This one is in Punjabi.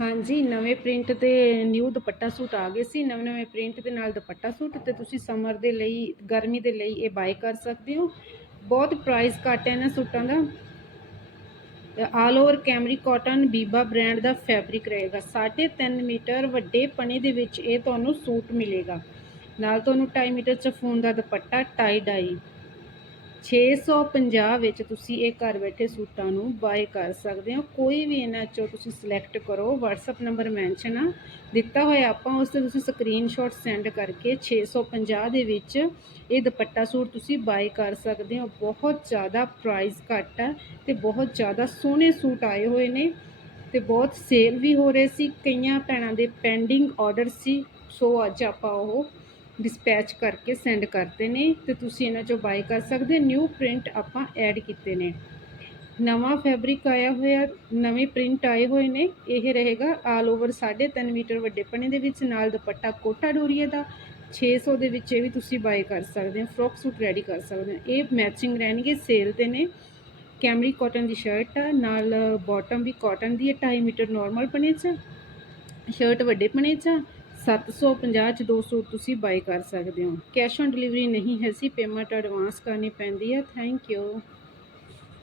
ਹਾਂਜੀ, ਨਵੇਂ ਪ੍ਰਿੰਟ ਤੇ ਨਿਊ ਦੁਪੱਟਾ ਸੂਟ ਆ ਗਏ ਸੀ। ਨਵੇਂ ਨਵੇਂ ਪ੍ਰਿੰਟ ਦੇ ਨਾਲ ਦੁਪੱਟਾ ਸੂਟ ਤੇ ਤੁਸੀਂ ਸਮਰ ਦੇ ਲਈ, ਗਰਮੀ ਦੇ ਲਈ ਇਹ ਬਾਈ ਕਰ ਸਕਦੇ ਹੋ। ਬਹੁਤ ਪ੍ਰਾਈਸ ਘੱਟ ਹੈ ਇਹਨਾਂ ਸੂਟਾਂ ਦਾ। All over cambric cotton Biba brand ਦਾ ਫੈਬਰਿਕ ਰਹੇਗਾ। 3.5 ਮੀਟਰ ਵੱਡੇ ਪਣੇ ਦੇ ਵਿੱਚ ਇਹ ਤੁਹਾਨੂੰ ਸੂਟ ਮਿਲੇਗਾ। ਨਾਲ ਤੁਹਾਨੂੰ 2.5 ਮੀਟਰ ਚਫੂਨ ਦਾ ਦੁਪੱਟਾ ਟਾਈ ਡਾਈ 650 ਵਿੱਚ ਤੁਸੀਂ ਇਹ ਘਰ ਬੈਠੇ ਸੂਟਾਂ ਨੂੰ ਬਾਏ ਕਰ ਸਕਦੇ ਹੋ। ਕੋਈ ਵੀ ਇਹਨਾਂ ਚੋਂ ਤੁਸੀਂ ਸਿਲੈਕਟ ਕਰੋ, WhatsApp ਨੰਬਰ ਮੈਂਸ਼ਨ ਆ, ਦਿੱਤਾ ਹੋਇਆ ਆਪਾਂ ਉਸ ਤੇ ਤੁਸੀਂ ਸਕਰੀਨਸ਼ਾਟ ਸੈਂਡ ਕਰਕੇ 650 ਦੇ ਵਿੱਚ ਇਹ ਦੁਪੱਟਾ ਸੂਟ ਤੁਸੀਂ ਬਾਏ ਕਰ ਸਕਦੇ ਹੋ। ਬਹੁਤ ਜ਼ਿਆਦਾ ਪ੍ਰਾਈਸ ਘੱਟ ਆ ਤੇ ਬਹੁਤ ਜ਼ਿਆਦਾ ਸੋਹਣੇ ਸੂਟ ਆਏ ਹੋਏ ਨੇ ਤੇ ਬਹੁਤ ਸੇਲ ਵੀ ਹੋ ਰਹੇ ਸੀ। ਕਈਆਂ ਭੈਣਾਂ ਦੇ ਪੈਂਡਿੰਗ ਆਰਡਰ ਸੀ, ਸੋ ਅੱਜ ਆਪਾਂ ਉਹ ਡਿਸਪੈਚ ਕਰਕੇ ਸੈਂਡ ਕਰਤੇ ਨੇ ਤੇ ਤੁਸੀਂ ਇਹਨਾਂ ਚੋਂ ਬਾਈ ਕਰ ਸਕਦੇ ਨਿਊ ਪ੍ਰਿੰਟ ਆਪਾਂ ਐਡ ਕੀਤੇ ਨੇ। ਨਵਾਂ ਫੈਬਰਿਕ ਆਇਆ ਹੋਇਆ, ਨਵੇਂ ਪ੍ਰਿੰਟ ਆਏ ਹੋਏ ਨੇ, ਇਹ ਰਹੇਗਾ ਆਲ ਓਵਰ 3.5 ਮੀਟਰ ਵੱਡੇ ਪਣੇ ਦੇ ਵਿੱਚ, ਨਾਲ ਦੁਪੱਟਾ ਕੋਟਾ ਡੋਰੀਏ ਦਾ 600 ਦੇ ਵਿੱਚ ਇਹ ਵੀ ਤੁਸੀਂ ਬਾਈ ਕਰ ਸਕਦੇ ਹੋ ਫਰੋਕ ਸੂਟ ਰੈਡੀ ਕਰ ਸਕਦੇ ਹੋ। ਇਹ ਮੈਚਿੰਗ ਰਹਿਣਗੇ ਸੇਲ ਤੇ ਨੇ। ਕੈਮਰੀ ਕਾਟਨ ਦੀ ਸ਼ਰਟ ਆ, ਨਾਲ ਬਾਟਮ ਵੀ ਕਾਟਨ ਦੀ ਹੈ 2.5 ਮੀਟਰ ਨਾਰਮਲ ਪਣੇ 'ਚ ਸ਼ਰਟ ਵੱਡੇ ਪਣੇ 'ਚ। ਆ। 750 ਚ ਦੋ ਸੂਟ ਤੁਸੀਂ ਬਾਈ ਕਰ ਸਕਦੇ ਹੋ। ਕੈਸ਼ ਔਨ ਡਿਲੀਵਰੀ ਨਹੀਂ ਹੈ ਸੀ ਪੇਮੈਂਟ ਐਡਵਾਂਸ ਕਰਨੀ ਪੈਂਦੀ ਹੈ। Thank you